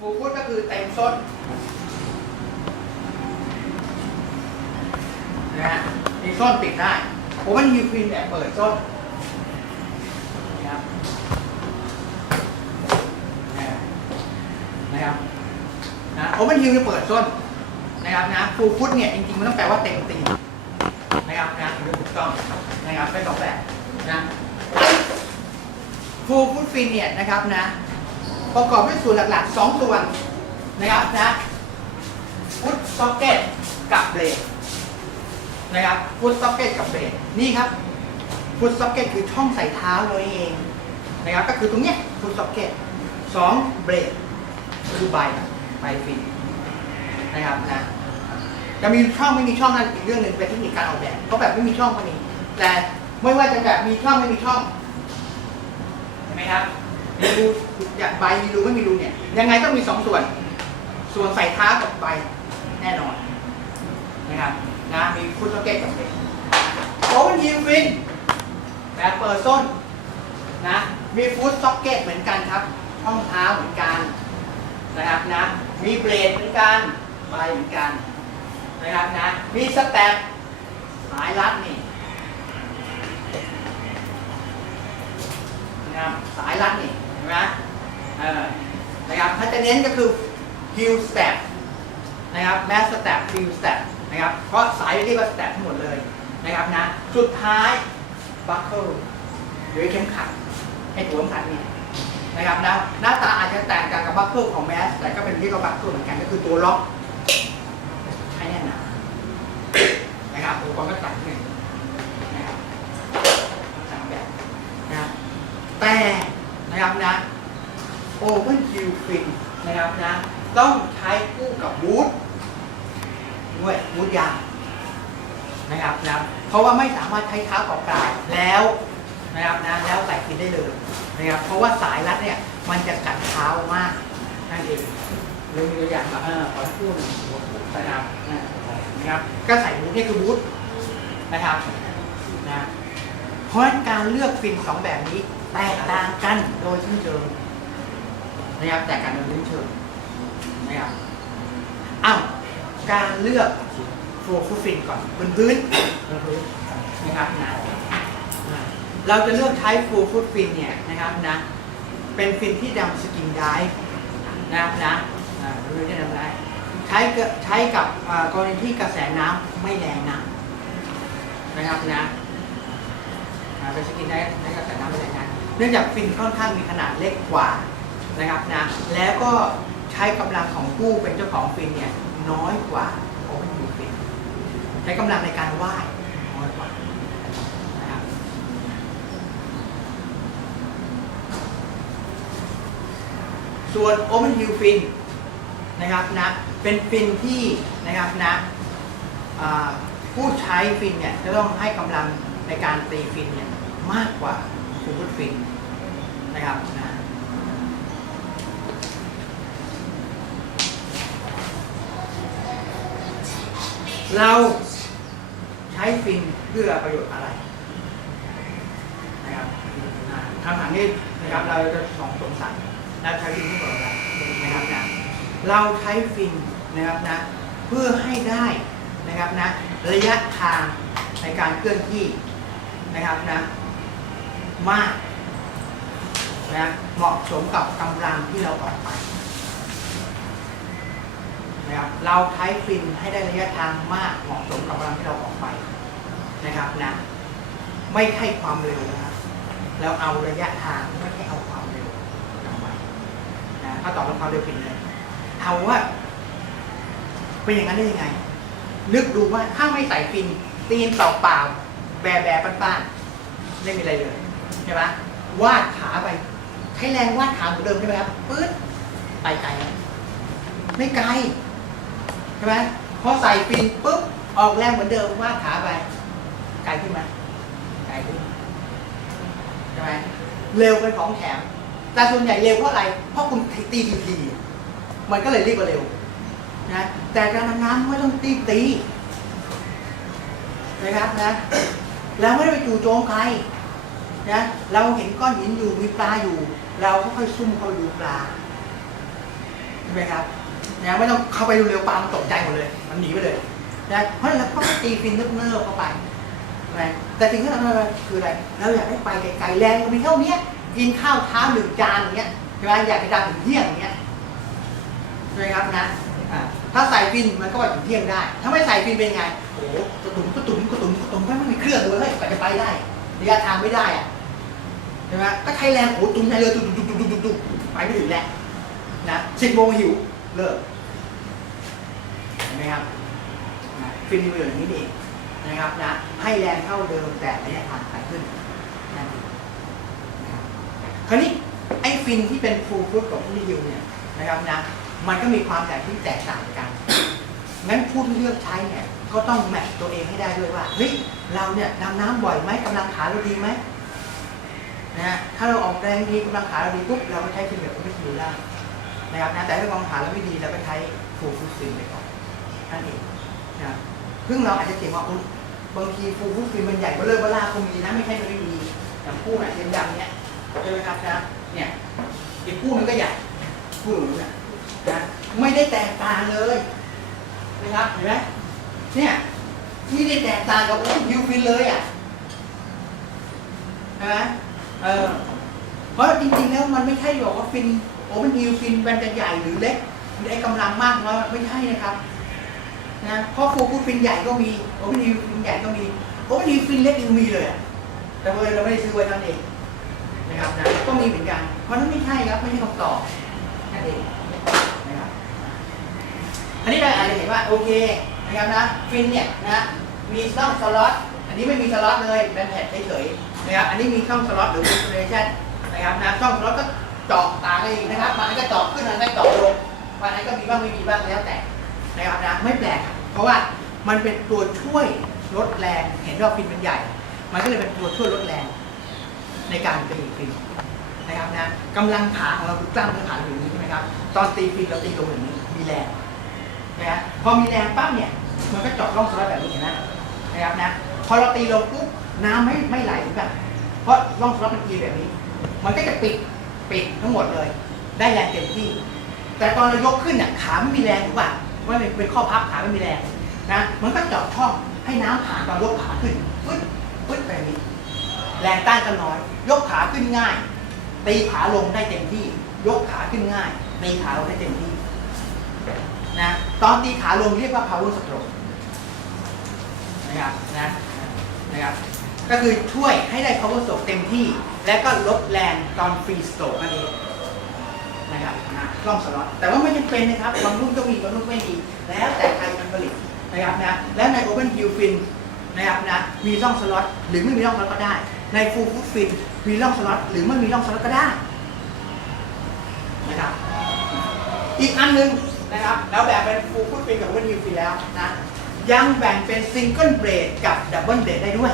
ฟูฟุตก็คือเต็มส้นนะฮะมีส้นปิดได้ผมมันยูควีนแบบเปิดส้นนะครับนะครับนะผมมันยูจะเปิดส้นนะครับนะฟูฟุตเนี่ยจริงๆมันต้องแปลว่าเต็มตีนนะครับนะถูกต้องนะครับเป็นสองแบบนะฟูฟุตฟินเนี่ยนะครับนะ ประกอบด้วยส่วนหลักๆ 2 ส่วนนะครับนะฟุตซ็อกเก็ตกับเบรกนะครับฟุตซ็อกเก็ตกับเบรกนี่ครับฟุตซ็อกเก็ตคือช่องใส่เท้าเราเองนะครับก็คือตรงเนี้ยฟุตซ็อกเก็ตสองเบรกคือใบใบฟินนะครับนะจะมีช่องไม่มีช่องนั่นอีกเรื่องหนึ่งเป็นเทคนิคการออกแบบเพราะแบบไม่มีช่องก็มีแต่ไม่ว่าจะแบบมีช่องไม่มีช่องเห็นไหมครับ มีรูอย่ากใบมีรูไม่มีรูเนี่ย ยังไงต้องมีสองส่วน ส่วนใส่เท้ากับใบแน่นอนนะครับนะมีฟุตซ็อกเก็ตกับเบรกโอเวอร์ยิมฟินแบบเปิดส้นนะมีฟุตซ็อกเก็ตเหมือนกันครับช่องเท้าเหมือนกันนะครับนะมีเบรกเหมือนกันใบเหมือนกันนะครับนะมีสแตปสายรัดนี่นะครับสายรัดนี่ ไหมเออนะครับถ้าจะเน้นก็คือ heel step นะครับ mass step heel step นะครับเพราะสายเรียกว่า step ทั้งหมดเลยนะครับนะสุดท้าย buckle หรือเข็มขัดให้ตัวเข็มขัดนี่นะครับนะหน้าตาอาจจะแตกต่างกับ buckle ของ mass แต่ก็เป็นเรียกว่า buckle เหมือนกันก็คือตัวล็อกให้แน่นหนานะครับอุปกรณ์ก็ต่างกันนะครับสามแบบนะครับแต่ นะครับนะโอเ n นคิวฟินนะครับนะ ต้องใช้คู่กับบูทด้วยบูทยางนะครับนะเพราะว่าไม่สามารถใช้เท้าเปล่าๆแล้วนะครับนะแล้วใส่ฟินได้เลยนะครับเพราะว่าสายรัดเนี่ยมันจะกัดเท้ามากนั่นเองเรื่องตัวอย่างแบบเออขอพูดหนึ่งนะครับนะนะครับก็ใส่บูทนี่คือบูทนะครับนะเพราะฉะนั้นการเลือกฟินสองแบบนี้ แตกต่างกันโดยสิ้นเชิงนะครับแตกต่างกันโดยสิ้นเชิงนะครับอ้าวการเลือกโฟฟูฟินก่อนบนพื้นบนพื้นนะครับนะนะเราจะเลือกใช้ฟูฟูฟินเนี่ยนะครับนะเป็นฟินที่ดำสกินได้นะครับนะอ่าเรือที่ดำได้ใช้กับใช้กับอ่ากรณีที่กระแสน้ำไม่แรงนะนะครับนะอ่าเป็นสกินได้ได้กระแสน้ำอะไรนั้น เนื่องจากฟินค่อนข้างมีขนาดเล็กกว่านะครับนะแล้วก็ใช้กำลังของผู้เป็นเจ้าของฟินเนี่ยน้อยกว่าโอเปนยูฟินใช้กำลังในการว่ายน้อยกว่านะครับส่วนโอเปนยูฟินนะครับนะเป็นฟินที่นะครับนะผู้ใช้ฟินเนี่ยจะต้องให้กำลังในการตีฟินเนี่ยมากกว่า ฟูดฟินนะครับนะเราใช้ฟินเพื่อประโยชน์อะไรนะครับคำถามนี้นะครับเราจะสองสงสัยเราใช้ฟินเพื่ออะไรนะครับนะเราใช้ฟินนะครับนะเพื่อให้ได้นะครับนะระยะทางในการเคลื่อนที่นะครับนะ มากนะเหมาะสมกับกำลังที่เราออกไปนะครับเราใช้ฟินให้ได้ระยะทางมากเหมาะสมกับกำลังที่เราออกไปนะครับนะไม่ใช่ความเร็วนะครับเราเอาระยะทางไม่ใช่เอาความเร็วออกไปนะถ้าตอบเป็นความเร็วฟินเลยเอาว่าเป็นอย่างนั้นได้ยังไง นึกดูว่าถ้าไม่ใส่ฟินตีนเปล่าๆแบแบๆป้านๆไม่มีอะไรเลย ช่ไหมวาดขาไป ใช้แรงวาดขาเหมือนเดิมใช่ไหมครับปื๊ดไปไกลไหมไม่ไกลใช่ไหมพอใส่ฟินปุ๊บออกแรงเหมือนเดิมวาดขาไปไกลขึ้นไหมไกลขึ้นใช่ไหมเร็วเป็นของแถม แต่ส่วนใหญ่เร็วเพราะอะไร เพราะคุณตีทีทีๆมันก็เลยเรียกว่าเร็วนะแต่การดำน้ำไม่ต้องตีตีนะครับนะเราไม่ได้ไปจู่โจมใคร นะเราเห็นก้อนหินอยู่มีปลาอยู่ เราก็ค่อยซุ่มเข้าไปดูปลาใช่ไหมครับนะไม่ต้องเข้าไปเร็วๆปาล์มตกใจหมดเลย มันหนีไปเลยนะเพราะเราก็ตีฟินเนิบๆเข้าไปนะแต่สิ่งที่เราทำคืออะไรเราอยากให้ไปไกลๆแรงมันมีเท่านี้กินข้าวเช้าหนึ่งจานอย่างเงี้ยใช่ไหมอยากจะดังถึงเที่ยงอย่างเงี้ยใช่ไหมครับนะถ้าใส่ฟินมันก็ไปถึงเที่ยงได้ ถ้าไม่ใส่ฟินเป็นไงโอ้กระตุ่มกระตุ่มกระตุ่มกระตุ่มไม่มีเครื่องเลยเฮ้ยกว่าจะไปได้ ระยะทางไม่ได้อะใช่ไหมก็ใช้แรงโอ้ตุ้มใจเลยตุ้มตุ้มตุ้มตุ้มตุ้มตุ้มไปไม่ถึงแหละนะสิบโมงหิวเลิกเห็นไหมครับนะฟินมีประโยชน์อย่างนี้เองนะครับนะให้แรงเท่าเดิมแต่ระยะทางไกลขึ้นนั่นเองนะครับคราวนี้ไอ้ฟินที่เป็นฟูลฟุตกับฟูลฮิวเนี่ยนะครับนะมันก็มีความแตกที่แตกต่างกันงั้นผู้ที่เลือกใช้เนี่ย ก็ต้องแมทตัวเองให้ได้ด้วยว่าเฮ้ยเราเนี่ยดำน้ำบ่อยไหมกำลังขาเราดีไหมนะถ้าเราออกแรงดีกำลังขาเราดีปุ๊บเราก็ใช้ฟินแบบไม่คิวได้นะครับนะแต่ถ้ากำลังขาเราไม่ดีเราก็ใช้ฟูฟูลฟินไปก่อนนั่นเองนะซึ่งเราอาจจะเขียนว่าบางทีฟูฟูลฟินมันใหญ่เบ้อเร่อเบ้อล่าคงมีนะไม่ใช่มันไม่มีอย่างคู่ไหนเทียมดำเนี่ยใช่ไหมครับนะเนี่ยอีกคู่นึงก็ใหญ่คู่หนึ่งเนี่ยนะไม่ได้แตกต่างเลยนะครับเห็นไหม เนี่ยไม่ได้แตกต่างกับโอ้ยูฟินเลยอะใช่ไหมเออเพราะจริงๆแล้วมันไม่ใช่บอกว่าฟินโอ้มันยูฟินมันจะใหญ่หรือเล็กไอ้กำลังมากน้อยไม่ใช่นะครับนะพราะฟูฟูฟินใหญ่ก็มีโอ้มันยูฟินใหญ่ก็มีโอ้มันยูฟินเล็กยังมีเลยอะแต่เพื่อนเราไม่ได้ซื้อไว้นั่นเองนะครับนะก็มีเหมือนกันเพราะนั้นไม่ใช่ครับไม่ใช่คำตอบนั่นเองนะครับอันนี้เราอาจจะเห็นว่าโอเค นะครับนะฟินเนี่ยนะมีช่องสล็อตอันนี้ไม่มีสล็อตเลยเป็นแผ่นเฉยๆนะครับอันนี้มีช่องสล็อตหรือ ventilation นะครับนะช่องสล็อตก็เจาะต่างกันอีกนะครับบางอันก็เจาะขึ้นบางอันก็เจาะลงบางอันก็มีบ้างไม่มีบ้างแล้วแต่นะครับนะไม่แปลกเพราะว่ามันเป็นตัวช่วยลดแรงเห็นว่าฟินมันใหญ่ มันก็เลยเป็นตัวช่วยลดแรงในการตีฟินนะครับนะกำลังขาของเราคือกล้ามเนื้อขาอยู่อย่างนี้ใช่ไหมครับตอนตีฟินเราตีลงอย่างนี้มีแรงนะฮะพอมีแรงปั๊บเนี่ย มันก็เจาะร่องสล็อตแบบนี้เห็นไหมนะครับนะ พอเราตีลงปุ๊บน้ำไม่ไม่ไหลถึงกันเพราะร่องสล็อตมันเอีแบบนี้ มันก็จะปิดปิดทั้งหมดเลย ได้แรงเต็มที่ แต่ตอนเรายกขึ้นเนี่ยขาไม่มีแรงถูกป่ะว่าเป็นเป็นข้อพับขาไม่มีแรงนะมันก็เจาะช่องให้น้ำผ่านตอนยกขาขึ้นปึ๊ดปึ๊ดแบบนี้ แรงต้านก็น้อย ยกขาขึ้นง่ายตีขาลงได้เต็มที่ ยกขาขึ้นง่ายตีขาลงได้เต็มที่ นะตอนตีขาลงเรียกว่า power stroke นะครับนะนะครับก็คือช่วยให้ได้ power stroke เต็มที่ และก็ลดแรงตอน free stroke นั่นเองนะครับนะล่องสล็อตแต่ว่าไม่จำเป็นนะครับบางรุ่นก็มีบางรุ่นไม่มี แล้วแต่ใครผลิตนะครับนะและใน open view fin นะครับนะมีร่องสล็อตหรือไม่มีร่องสล็อตก็ได้ ใน full foot fin มีร่องสล็อตหรือไม่มีร่องสล็อตก็ได้นะครับอีกอันหนึ่ง นะครับ แล้วแบ่งเป็นฟูลฟุตฟินกับ o ั e น n ิวฟินแล้วนะ ยังแบ่งเป็นซิงเกิลเบรดกับดับเบิลเบรดได้ด้วย